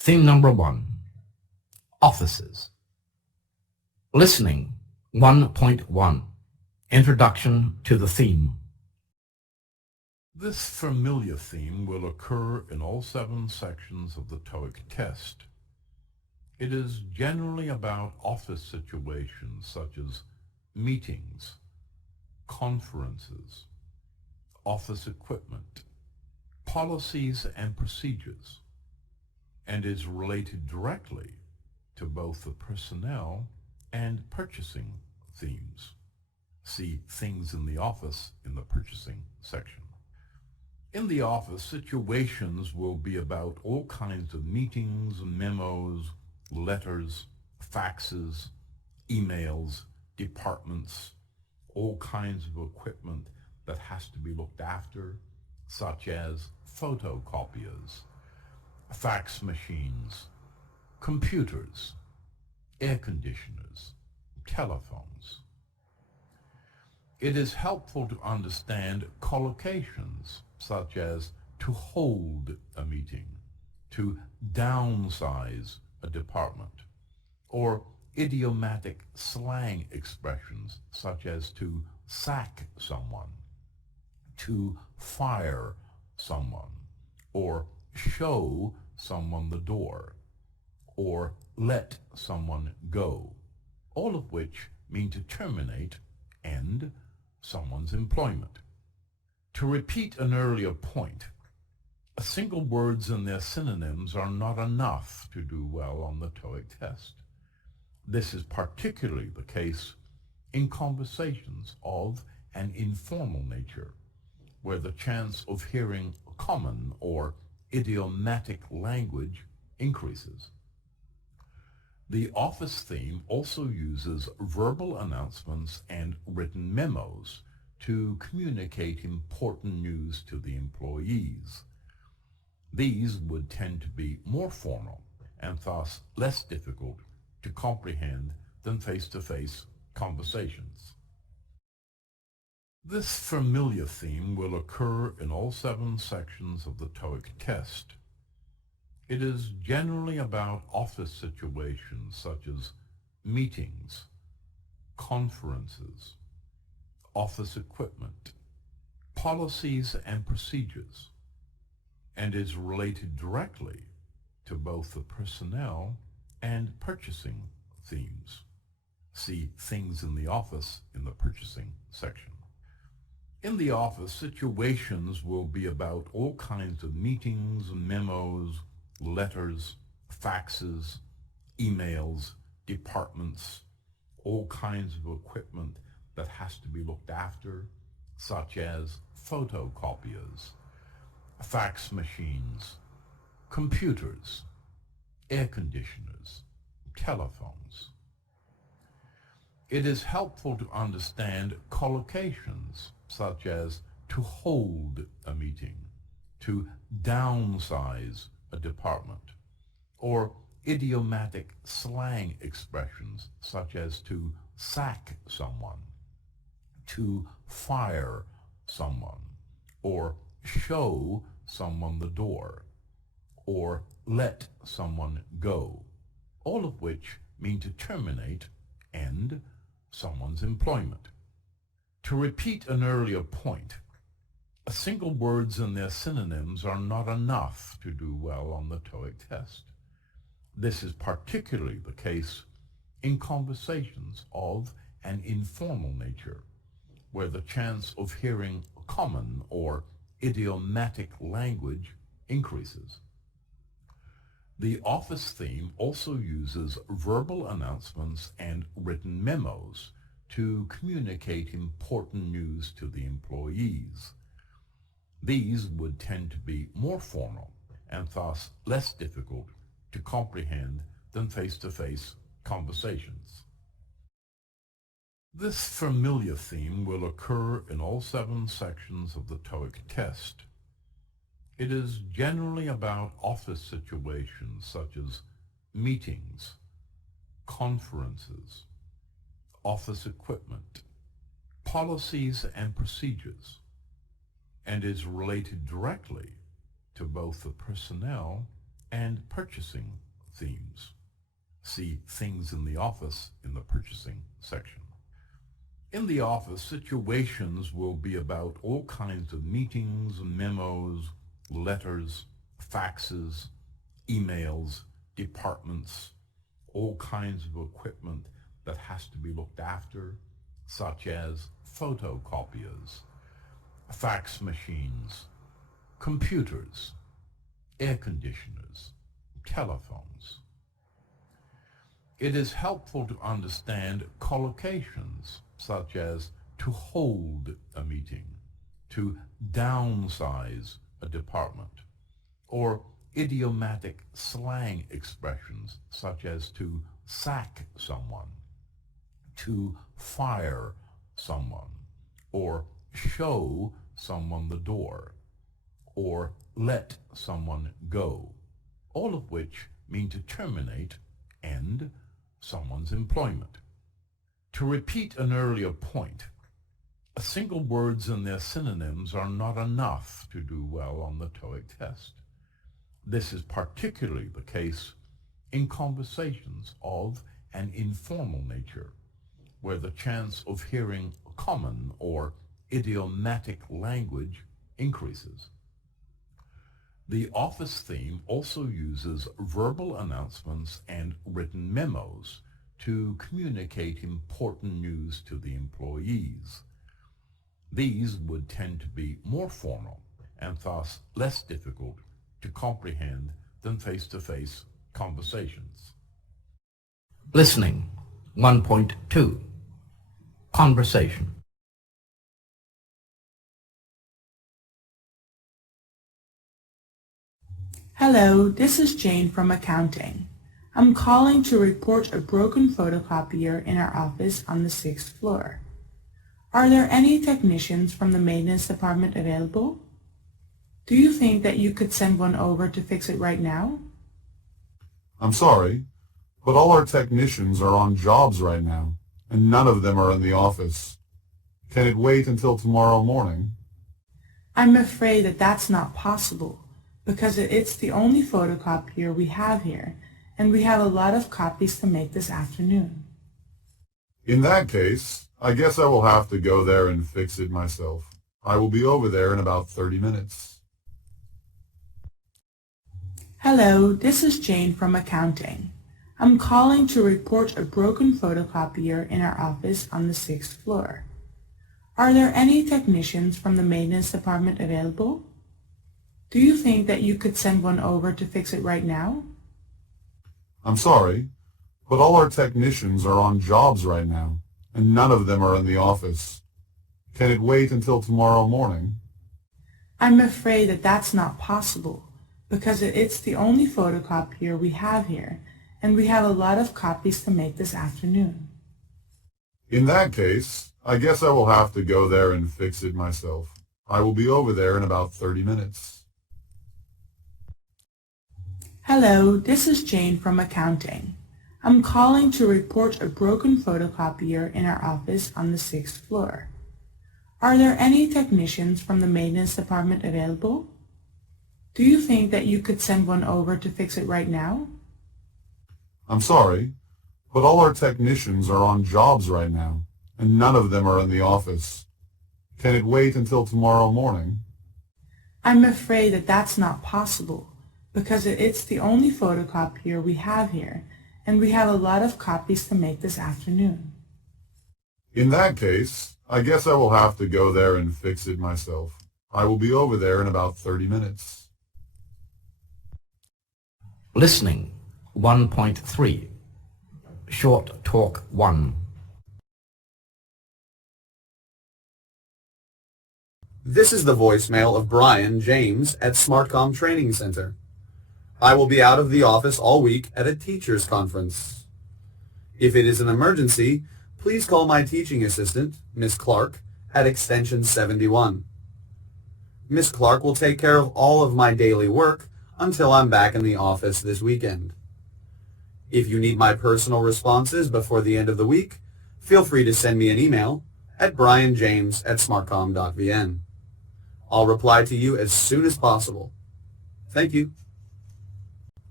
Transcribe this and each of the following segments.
Theme number 1, Offices. Listening 1.1, Introduction to the Theme. This familiar theme will occur in all 7 sections of the TOEIC test. It is generally about office situations such as meetings, conferences, office equipment, policies and procedures, and is related directly to both the personnel and purchasing themes. See Things in the Office in the Purchasing section. In the office, situations will be about all kinds of meetings, memos, letters, faxes, emails, departments, all kinds of equipment that has to be looked after, such as photocopiers, fax machines, computers, air conditioners, telephones. It is helpful to understand collocations such as to hold a meeting, to downsize a department, or idiomatic slang expressions such as to sack someone, to fire someone, or show someone the door, or let someone go, all of which mean to terminate, end someone's employment. To repeat an earlier point, single words and their synonyms are not enough to do well on the TOEIC test. This is particularly the case in conversations of an informal nature, where the chance of hearing common or idiomatic language increases. The office theme also uses verbal announcements and written memos to communicate important news to the employees. These would tend to be more formal and thus less difficult to comprehend than face-to-face conversations. This familiar theme will occur in all 7 sections of the TOEIC test. It is generally about office situations such as meetings, conferences, office equipment, policies and procedures, and is related directly to both the personnel and purchasing themes. See Things in the Office in the Purchasing section. In the office, situations will be about all kinds of meetings, memos, letters, faxes, emails, departments, all kinds of equipment that has to be looked after, such as photocopiers, fax machines, computers, air conditioners, telephones. It is helpful to understand collocations such as to hold a meeting, to downsize a department, or idiomatic slang expressions such as to sack someone, to fire someone, or show someone the door, or let someone go, all of which mean to terminate, end someone's employment. To repeat an earlier point, single words and their synonyms are not enough to do well on the TOEIC test. This is particularly the case in conversations of an informal nature, where the chance of hearing common or idiomatic language increases. The office theme also uses verbal announcements and written memos to communicate important news to the employees. These would tend to be more formal and thus less difficult to comprehend than face-to-face conversations. This familiar theme will occur in all 7 sections of the TOEIC test. It is generally about office situations such as meetings, conferences, office equipment, policies and procedures, and is related directly to both the personnel and purchasing themes. See Things in the Office in the Purchasing section. In the office, situations will be about all kinds of meetings, memos, letters, faxes, emails, departments, all kinds of equipment that has to be looked after, such as photocopiers, fax machines, computers, air conditioners, telephones. It is helpful to understand collocations such as to hold a meeting, to downsize a department, or idiomatic slang expressions such as to sack someone, to fire someone, or show someone the door, or let someone go, all of which mean to terminate, end someone's employment. To repeat an earlier point, single words and their synonyms are not enough to do well on the TOEIC test. This is particularly the case in conversations of an informal nature, where the chance of hearing common or idiomatic language increases. The office theme also uses verbal announcements and written memos to communicate important news to the employees. These would tend to be more formal and thus less difficult to comprehend than face-to-face conversations. Listening 1.2. Conversation. Hello, this is Jane from accounting. I'm calling to report a broken photocopier in our office on the 6th floor. Are there any technicians from the maintenance department available? Do you think that you could send one over to fix it right now? I'm sorry, but all our technicians are on jobs right now, and none of them are in the office. Can it wait until tomorrow morning? I'm afraid that that's not possible, because it's the only photocopier we have here, and we have a lot of copies to make this afternoon. In that case, I guess I will have to go there and fix it myself. I will be over there in about 30 minutes. Hello, this is Jane from accounting. I'm calling to report a broken photocopier in our office on the 6th floor. Are there any technicians from the maintenance department available? Do you think that you could send one over to fix it right now? I'm sorry, but all our technicians are on jobs right now, and none of them are in the office. Can it wait until tomorrow morning? I'm afraid that that's not possible, because it's the only photocopier we have here, and we have a lot of copies to make this afternoon. In that case, I guess I will have to go there and fix it myself. I will be over there in about 30 minutes. Hello, this is Jane from accounting. I'm calling to report a broken photocopier in our office on the 6th floor. Are there any technicians from the maintenance department available? Do you think that you could send one over to fix it right now? I'm sorry, but all our technicians are on jobs right now, and none of them are in the office. Can it wait until tomorrow morning? I'm afraid that that's not possible, because it's the only photocopier we have here, and we have a lot of copies to make this afternoon. In that case, I guess I will have to go there and fix it myself. I will be over there in about 30 minutes. Listening 1.3. Short Talk 1. This is the voicemail of Brian James at SmartCom Training Center. I will be out of the office all week at a teachers' conference. If it is an emergency, please call my teaching assistant, Miss Clark, at extension 71. Miss Clark will take care of all of my daily work until I'm back in the office this weekend. If you need my personal responses before the end of the week, feel free to send me an email at brianjames@smartcom.vn. I'll reply to you as soon as possible. Thank you.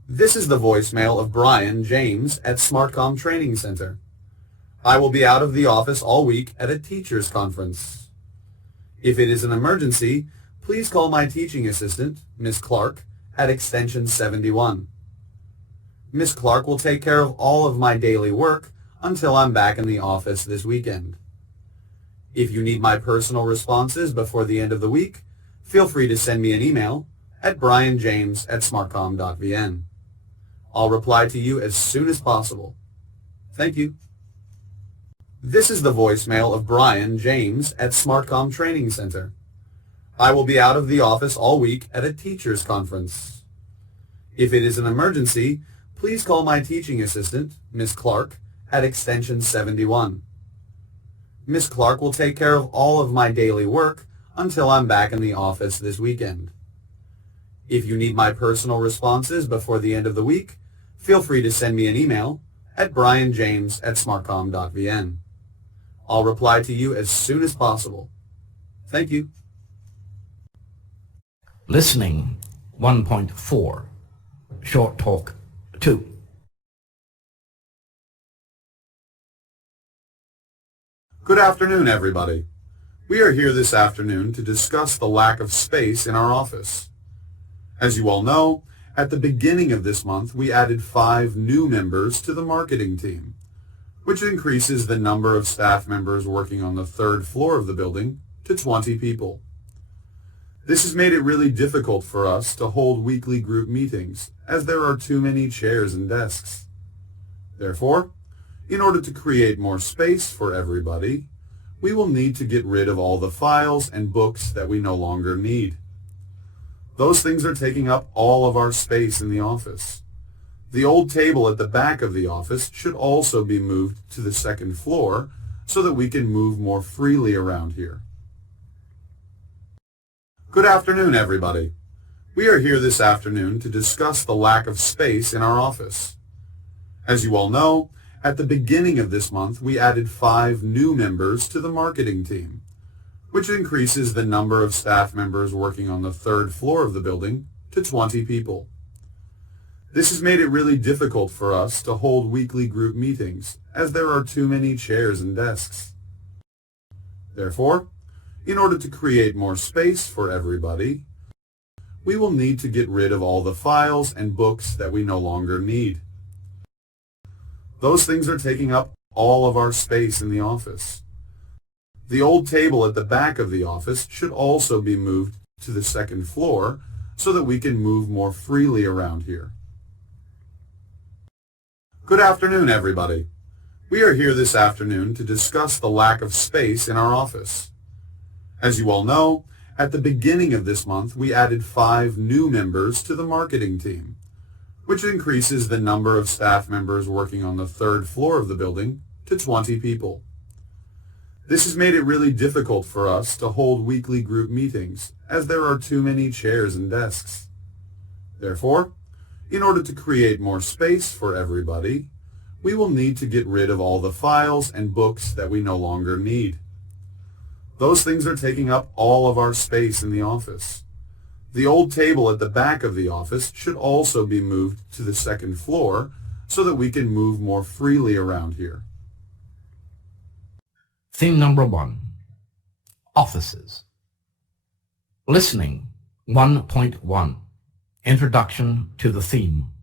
This is the voicemail of Brian James at SmartCom Training Center. I will be out of the office all week at a teachers' conference. If it is an emergency, please call my teaching assistant, Miss Clark, at extension 71. Miss Clark will take care of all of my daily work until I'm back in the office this weekend. If you need my personal responses before the end of the week, feel free to send me an email at brianjames@smartcom.vn. I'll reply to you as soon as possible. Thank you. This is the voicemail of Brian James at SmartCom Training Center. I will be out of the office all week at a teachers' conference. If it is an emergency, please call my teaching assistant, Miss Clark, at extension 71. Miss Clark will take care of all of my daily work until I'm back in the office this weekend. If you need my personal responses before the end of the week, feel free to send me an email at brianjames@smartcom.vn. I'll reply to you as soon as possible. Thank you. Listening 1.4. Short Talk 2. Good afternoon, everybody. We are here this afternoon to discuss the lack of space in our office. As you all know, at the beginning of this month, we added 5 new members to the marketing team, which increases the number of staff members working on the 3rd floor of the building to 20 people. This has made it really difficult for us to hold weekly group meetings, as there are too many chairs and desks. Therefore, in order to create more space for everybody, we will need to get rid of all the files and books that we no longer need. Those things are taking up all of our space in the office. The old table at the back of the office should also be moved to the 2nd floor so that we can move more freely around here. Good afternoon, everybody. We are here this afternoon to discuss the lack of space in our office. As you all know, at the beginning of this month, we added 5 new members to the marketing team, which increases the number of staff members working on the 3rd floor of the building to 20 people. This has made it really difficult for us to hold weekly group meetings, as there are too many chairs and desks. Therefore, in order to create more space for everybody, we will need to get rid of all the files and books that we no longer need. Those things are taking up all of our space in the office. The old table at the back of the office should also be moved to the 2nd floor so that we can move more freely around here. Good afternoon, everybody. We are here this afternoon to discuss the lack of space in our office. As you all know, at the beginning of this month, we added 5 new members to the marketing team, which increases the number of staff members working on the 3rd floor of the building to 20 people. This has made it really difficult for us to hold weekly group meetings, as there are too many chairs and desks. Therefore, in order to create more space for everybody, we will need to get rid of all the files and books that we no longer need. Those things are taking up all of our space in the office. The old table at the back of the office should also be moved to the 2nd floor so that we can move more freely around here. Theme number 1. Offices. Listening 1.1. Introduction to the theme.